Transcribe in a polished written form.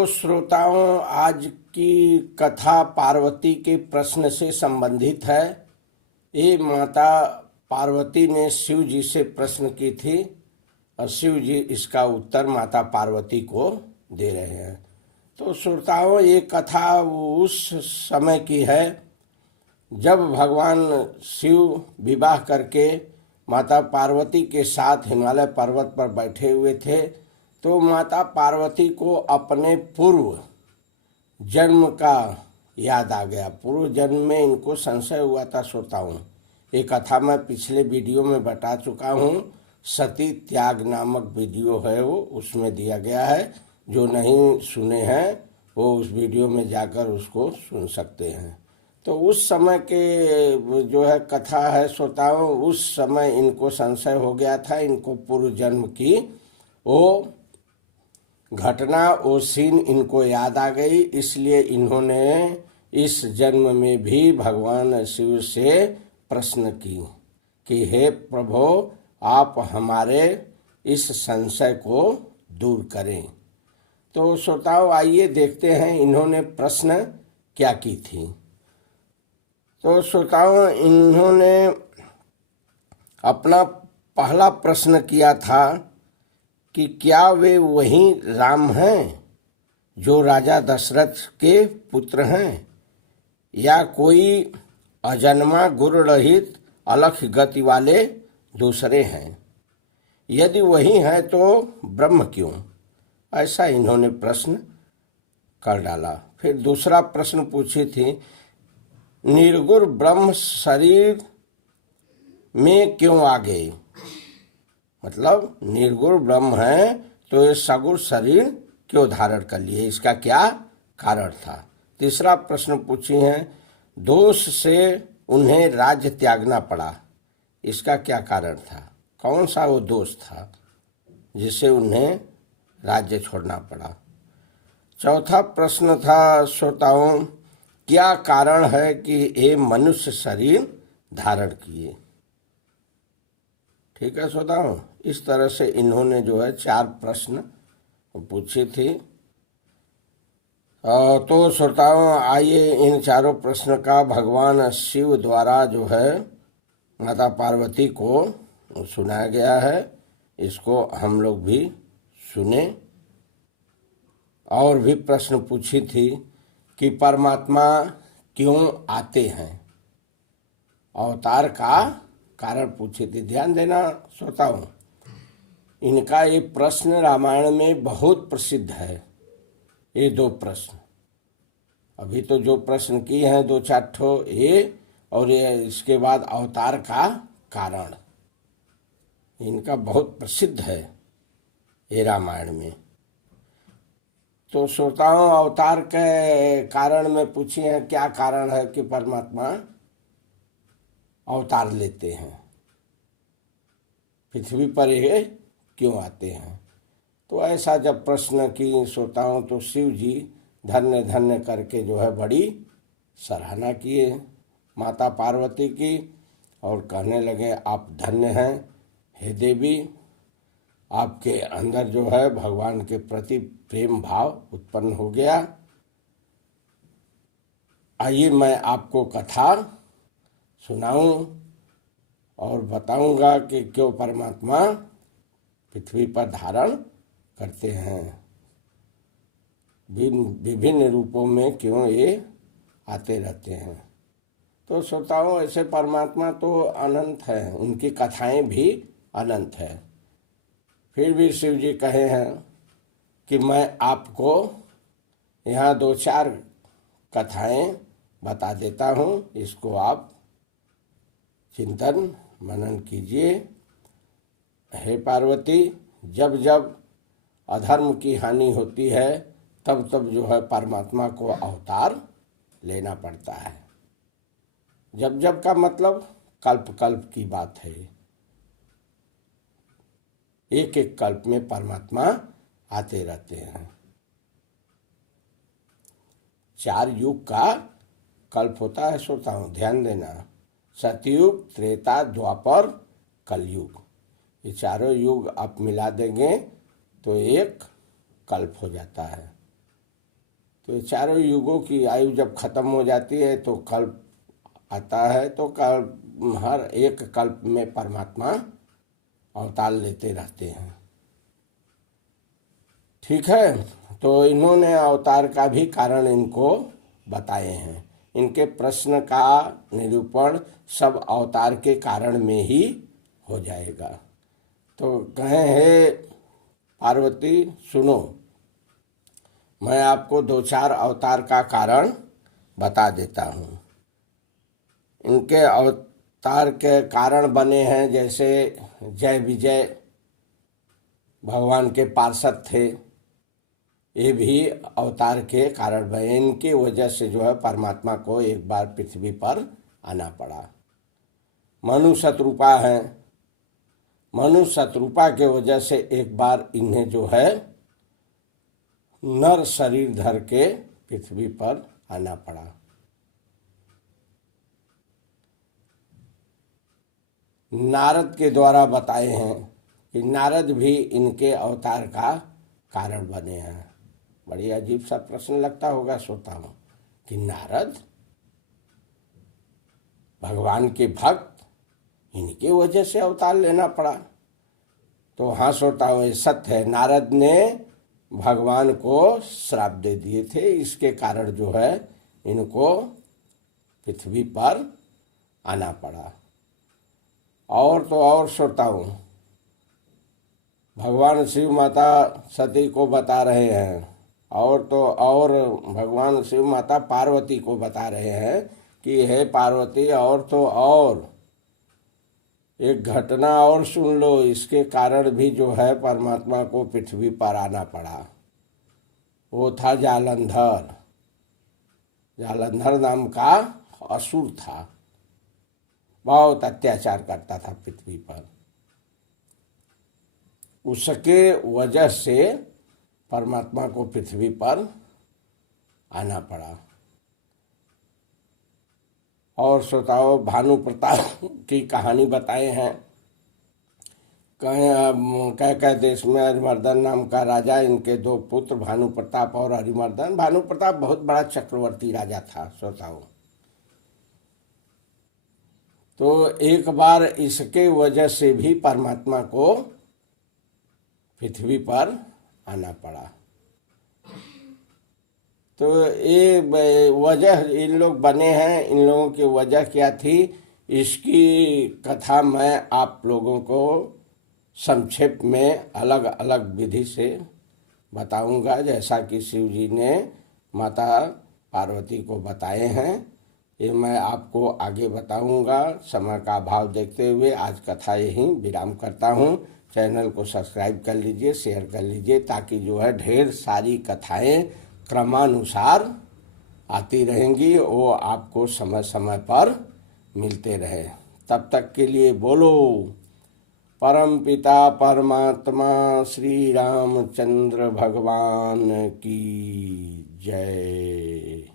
तो श्रोताओं, आज की कथा पार्वती के प्रश्न से संबंधित है। ये माता पार्वती ने शिव जी से प्रश्न की थी और शिव जी इसका उत्तर माता पार्वती को दे रहे हैं। तो श्रोताओं, ये कथा उस समय की है जब भगवान शिव विवाह करके माता पार्वती के साथ हिमालय पर्वत पर बैठे हुए थे। तो माता पार्वती को अपने पूर्व जन्म का याद आ गया। पूर्व जन्म में इनको संशय हुआ था। श्रोताओं, ये कथा मैं पिछले वीडियो में बता चुका हूँ। सती त्याग नामक वीडियो है, वो उसमें दिया गया है। जो नहीं सुने हैं वो उस वीडियो में जाकर उसको सुन सकते हैं। तो उस समय के जो है कथा है श्रोताओं, उस समय इनको संशय हो गया था। इनको पूर्व जन्म की वो घटना, वो सीन इनको याद आ गई। इसलिए इन्होंने इस जन्म में भी भगवान शिव से प्रश्न की कि हे प्रभु, आप हमारे इस संशय को दूर करें। तो श्रोताओं, आइए देखते हैं इन्होंने प्रश्न क्या की थी। तो श्रोताओं, इन्होंने अपना पहला प्रश्न किया था कि क्या वे वही राम हैं जो राजा दशरथ के पुत्र हैं, या कोई अजन्मा गुरु रहित अलख गति वाले दूसरे हैं? यदि वही हैं तो ब्रह्म क्यों? ऐसा इन्होंने प्रश्न कर डाला। फिर दूसरा प्रश्न पूछी थी, निर्गुण ब्रह्म शरीर में क्यों आ गए? मतलब निर्गुण ब्रह्म है तो ये सगुण शरीर क्यों धारण कर लिए, इसका क्या कारण था? तीसरा प्रश्न पूछी है, दोष से उन्हें राज्य त्यागना पड़ा, इसका क्या कारण था? कौन सा वो दोष था जिससे उन्हें राज्य छोड़ना पड़ा? चौथा प्रश्न था श्रोताओं, क्या कारण है कि ये मनुष्य शरीर धारण किए? ठीक है श्रोताओं, इस तरह से इन्होंने जो है 4 प्रश्न पूछे थे। तो श्रोताओं, आइए इन चारों प्रश्न का भगवान शिव द्वारा जो है माता पार्वती को सुनाया गया है। इसको हम लोग भी सुने। और भी प्रश्न पूछी थी कि परमात्मा क्यों आते हैं, अवतार का कारण पूछे थे। ध्यान देना श्रोताओं, इनका ये प्रश्न रामायण में बहुत प्रसिद्ध है। ये 2 प्रश्न, अभी तो जो प्रश्न किए हैं 2-4 ठो ये, और ये इसके बाद अवतार का कारण, इनका बहुत प्रसिद्ध है ये रामायण में। तो श्रोताओं, अवतार के कारण में पूछे हैं क्या कारण है कि परमात्मा अवतार लेते हैं, पृथ्वी पर ये क्यों आते हैं? तो ऐसा जब प्रश्न की श्रोताओं, तो शिव जी धन्य धन्य करके जो है बड़ी सराहना किए माता पार्वती की, और कहने लगे, आप धन्य हैं हे देवी, आपके अंदर जो है भगवान के प्रति प्रेम भाव उत्पन्न हो गया। आइए मैं आपको कथा सुनाऊं और बताऊंगा कि क्यों परमात्मा पृथ्वी पर धारण करते हैं, विभिन्न रूपों में क्यों ये आते रहते हैं। तो श्रोताओं, ऐसे परमात्मा तो अनंत है, उनकी कथाएं भी अनंत है। फिर भी शिव जी कहे हैं कि मैं आपको यहाँ 2-4 कथाएं बता देता हूँ, इसको आप चिंतन मनन कीजिए। हे पार्वती, जब जब अधर्म की हानि होती है तब तब जो है परमात्मा को अवतार लेना पड़ता है। जब जब का मतलब कल्प कल्प की बात है। एक एक कल्प में परमात्मा आते रहते हैं। 4 युग का कल्प होता है श्रोताओं, ध्यान देना। सतयुग, त्रेता, द्वापर, कलयुग, ये चारों युग आप मिला देंगे तो एक कल्प हो जाता है। तो ये चारों युगों की आयु जब खत्म हो जाती है तो कल्प आता है, तो कल्प हर एक कल्प में परमात्मा अवतार लेते रहते हैं। ठीक है, तो इन्होंने अवतार का भी कारण इनको बताए हैं। इनके प्रश्न का निरूपण सब अवतार के कारण में ही हो जाएगा। तो कहें, हे पार्वती सुनो, मैं आपको 2-4 अवतार का कारण बता देता हूँ। इनके अवतार के कारण बने हैं, जैसे जय विजय भगवान के पार्षद थे, ये भी अवतार के कारण बने। इनकी वजह से जो है परमात्मा को एक बार पृथ्वी पर आना पड़ा। मनु शत्रुपा हैं, मनु शत्रुपा के वजह से एक बार इन्हें जो है नर शरीर धर के पृथ्वी पर आना पड़ा। नारद के द्वारा बताए हैं कि नारद भी इनके अवतार का कारण बने हैं। बड़ी अजीब सा प्रश्न लगता होगा श्रोताओं कि नारद भगवान के भक्त, इनके वजह से अवतार लेना पड़ा। तो हाँ श्रोताओं, ये सत्य है। नारद ने भगवान को श्राप दे दिए थे, इसके कारण जो है इनको पृथ्वी पर आना पड़ा। और तो और श्रोताओं, भगवान शिव माता सती को बता रहे हैं, और तो और भगवान शिव माता पार्वती को बता रहे हैं कि हे पार्वती, और तो और एक घटना और सुन लो, इसके कारण भी जो है परमात्मा को पृथ्वी पर आना पड़ा। वो था जालंधर। जालंधर नाम का असुर था, बहुत अत्याचार करता था पृथ्वी पर। उसके वजह से परमात्मा को पृथ्वी पर आना पड़ा। और श्रोताओं, भानु प्रताप की कहानी बताए हैं। कह देश में हरिमर्दन नाम का राजा, इनके 2 पुत्र भानु प्रताप और हरिमर्दन। भानु प्रताप बहुत बड़ा चक्रवर्ती राजा था श्रोताओं। तो एक बार इसके वजह से भी परमात्मा को पृथ्वी पर आना पड़ा। तो ये वजह इन लोग बने हैं। इन लोगों की वजह क्या थी, इसकी कथा मैं आप लोगों को संक्षेप में अलग अलग विधि से बताऊंगा, जैसा कि शिव जी ने माता पार्वती को बताए हैं। ये मैं आपको आगे बताऊंगा। समय का अभाव देखते हुए आज कथा यहीं विराम करता हूँ। चैनल को सब्सक्राइब कर लीजिए, शेयर कर लीजिए, ताकि जो है ढेर सारी कथाएं क्रमानुसार आती रहेंगी, वो आपको समय समय पर मिलते रहे। तब तक के लिए बोलो परम पिता परमात्मा श्री रामचंद्र भगवान की जय।